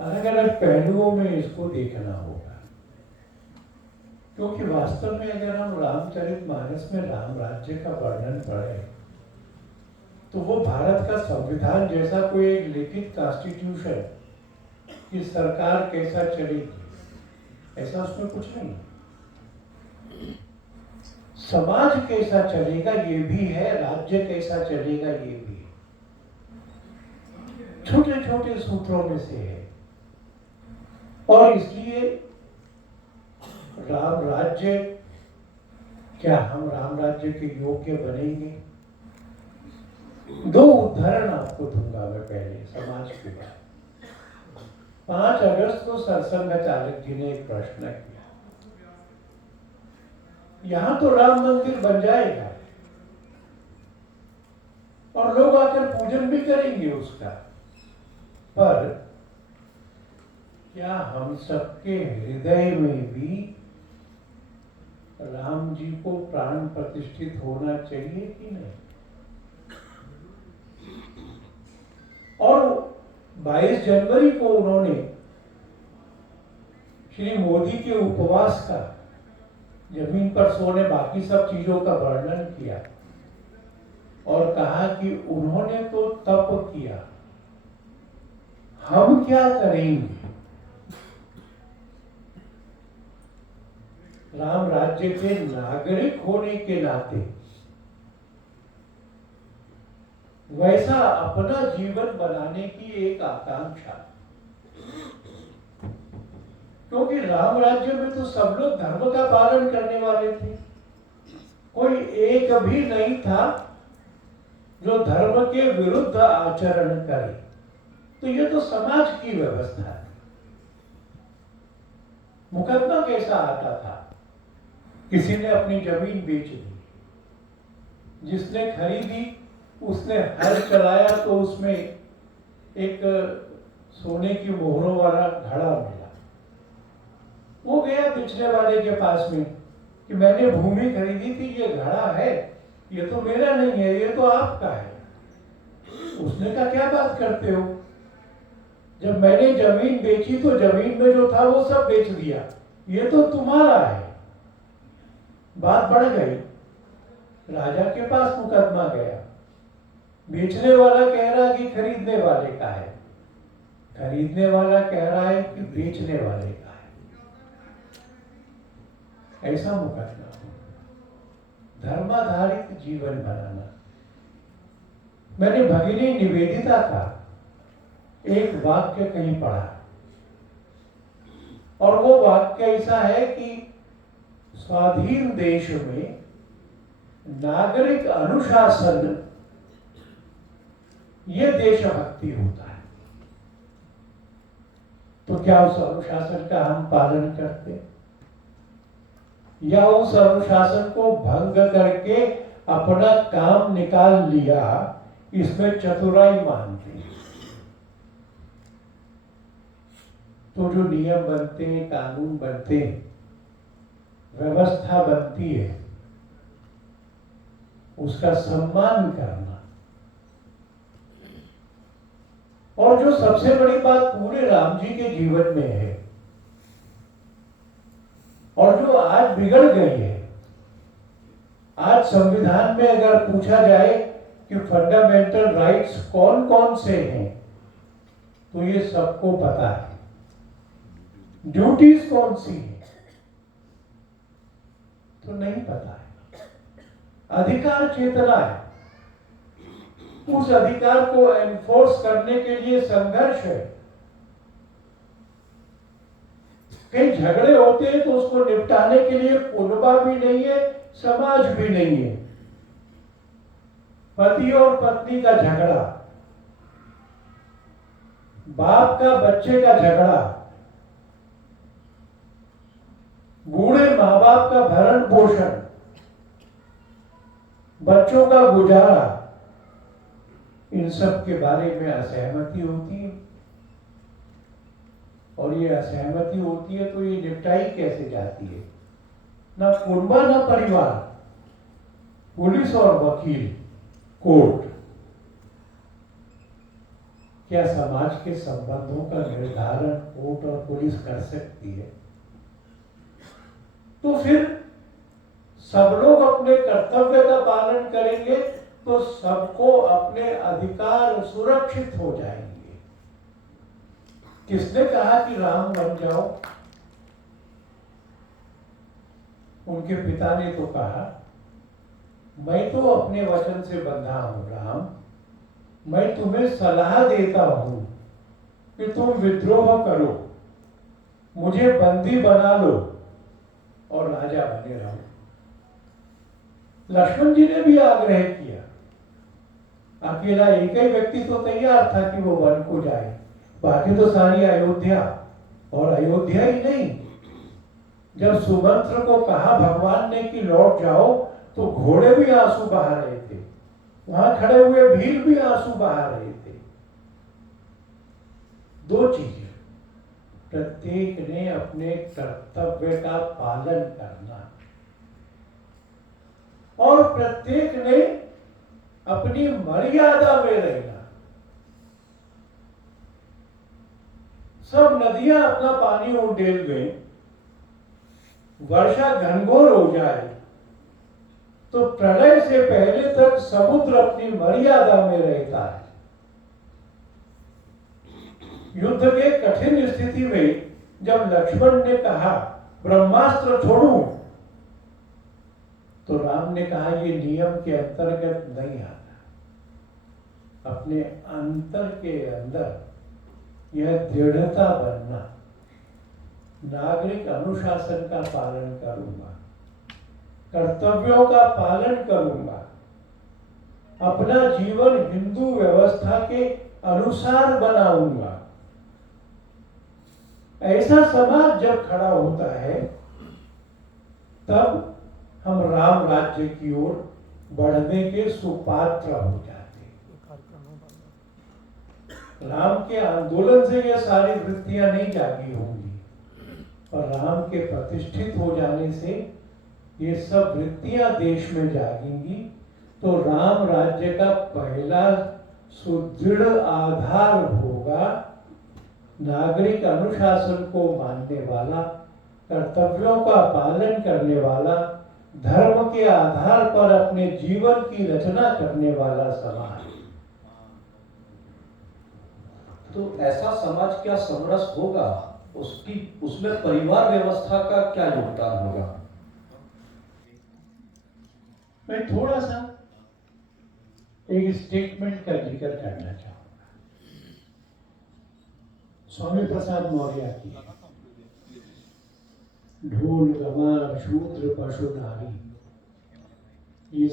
अलग अलग पहलुओं में इसको देखना होगा, क्योंकि वास्तव में अगर हम रामचरितमानस में राम राज्य का वर्णन पढ़ें तो वो भारत का संविधान जैसा कोई एक लिखित कॉन्स्टिट्यूशन कि सरकार कैसा चलेगी ऐसा उसमें कुछ नहीं। समाज कैसा चलेगा ये भी है, राज्य कैसा चलेगा ये भी है, छोटे छोटे सूत्रों में से है। और इसलिए राम राज्य, क्या हम राम राज्य के योग्य बनेंगे? दो उदाहरण आपको दूंगा मैं पहले समाज के बाद। 5 अगस्त को सरसंघ चालक जी ने एक प्रश्न किया, यहां तो राम मंदिर बन जाएगा और लोग आकर पूजन भी करेंगे उसका, पर क्या हम सबके हृदय में भी राम जी को प्राण प्रतिष्ठित होना चाहिए कि नहीं? और 22 जनवरी को उन्होंने श्री मोदी के उपवास का, जमीन पर सोने बाकी सब चीजों का वर्णन किया और कहा कि उन्होंने तो तप किया, हम क्या करेंगे? राम राज्य के नागरिक होने के नाते वैसा अपना जीवन बनाने की एक आकांक्षा, क्योंकि राम राज्य में तो सब लोग धर्म का पालन करने वाले थे, कोई एक भी नहीं था जो धर्म के विरुद्ध आचरण करे। तो ये तो समाज की व्यवस्था है। मुकदमा कैसा आता था? किसी ने अपनी जमीन बेच दी, जिसने खरीदी उसने हल चलाया तो उसमें एक सोने की मोहरों वाला घड़ा मिला। वो गया बेचने वाले के पास में कि मैंने भूमि खरीदी थी, ये घड़ा है, ये तो मेरा नहीं है, ये तो आपका है। उसने कहा क्या बात करते हो, जब मैंने जमीन बेची तो जमीन में जो था वो सब बेच दिया, ये तो तुम्हारा है। बात बढ़ गई, राजा के पास मुकदमा गया, बेचने वाला कह रहा कि खरीदने वाले का है, खरीदने वाला कह रहा है कि बेचने वाले का है। ऐसा मुकदमा, धर्माधारित जीवन बनाना। मैंने भगिनी निवेदिता का एक वाक्य कहीं पढ़ा और वो वाक्य ऐसा है कि स्वाधीन देश में नागरिक अनुशासन ये देशभक्ति होता है। तो क्या उस अनुशासन का हम पालन करते या उस अनुशासन को भंग करके अपना काम निकाल लिया, इसमें चतुराई मानते हैं? तो जो नियम बनते हैं, कानून बनते हैं, व्यवस्था बनती है, उसका सम्मान करना। और जो सबसे बड़ी बात पूरे राम जी के जीवन में है और जो आज बिगड़ गई है, आज संविधान में अगर पूछा जाए कि फंडामेंटल राइट्स कौन कौन से हैं, तो ये सबको पता है। ड्यूटीज कौन सी है तो नहीं पता है। अधिकार चेतना है, उस अधिकार को एनफोर्स करने के लिए संघर्ष है। कई झगड़े होते हैं तो उसको निपटाने के लिए कुनबा भी नहीं है, समाज भी नहीं है। पति और पत्नी का झगड़ा, बाप का बच्चे का झगड़ा, बूढ़े माँ बाप का भरण पोषण, बच्चों का गुजारा, इन सब के बारे में असहमति होती है। और ये असहमति होती है तो ये निपटाई कैसे जाती है? ना कुनबा ना परिवार, पुलिस और वकील, कोर्ट। क्या समाज के संबंधों का निर्धारण कोर्ट और पुलिस कर सकती है? तो फिर सब लोग अपने कर्तव्य का पालन करेंगे तो सबको अपने अधिकार सुरक्षित हो जाएंगे। किसने कहा कि राम बन जाओ? उनके पिता ने तो कहा, मैं तो अपने वचन से बंधा हूं राम, मैं तुम्हें सलाह देता हूं कि तुम विद्रोह करो, मुझे बंदी बना लो और राजा बने रहो। लक्ष्मण जी ने भी आग्रह किया। अकेला एक ही व्यक्ति तो तैयार था कि वो वन को जाए, बाकी तो सारी अयोध्या, और अयोध्या ही नहीं, जब सुमंत्र को कहा भगवान ने कि लौट जाओ तो घोड़े भी आंसू बहा रहे थे, वहां खड़े हुए भील भी आंसू बहा रहे थे। दो चीजें, प्रत्येक ने अपने कर्तव्य का पालन करना और प्रत्येक ने अपनी मर्यादा में रहना। सब नदियां अपना पानी उंडेल गई, वर्षा घनघोर हो जाए तो प्रलय से पहले तक समुद्र अपनी मर्यादा में रहता है। युद्ध के कठिन स्थिति में जब लक्ष्मण ने कहा ब्रह्मास्त्र छोड़ूं, तो राम ने कहा ये नियम के अंतर्गत नहीं आता। अपने अंतर के अंदर यह दृढ़ता बनना, नागरिक अनुशासन का पालन करूंगा, कर्तव्यों का पालन करूंगा, अपना जीवन हिंदू व्यवस्था के अनुसार बनाऊंगा। ऐसा समाज जब खड़ा होता है तब हम राम राज्य की ओर बढ़ने के सुपात्र हो जाते हैं। राम के आंदोलन से ये सारी वृत्तियां नहीं जागी होंगी, और राम के प्रतिष्ठित हो जाने से ये सब वृत्तियां देश में जागेंगी। तो राम राज्य का पहला सुदृढ़ आधार होगा नागरिक अनुशासन को मानने वाला, कर्तव्यों का पालन करने वाला, धर्म के आधार पर अपने जीवन की रचना करने वाला समाज। तो ऐसा समाज क्या समरस होगा? उसमें परिवार व्यवस्था का क्या योगदान होगा? मैं थोड़ा सा एक स्टेटमेंट का जिक्र करना चाहूंगा, स्वामी प्रसाद मौर्य की, ढोल गवार शूद्र पशु नारी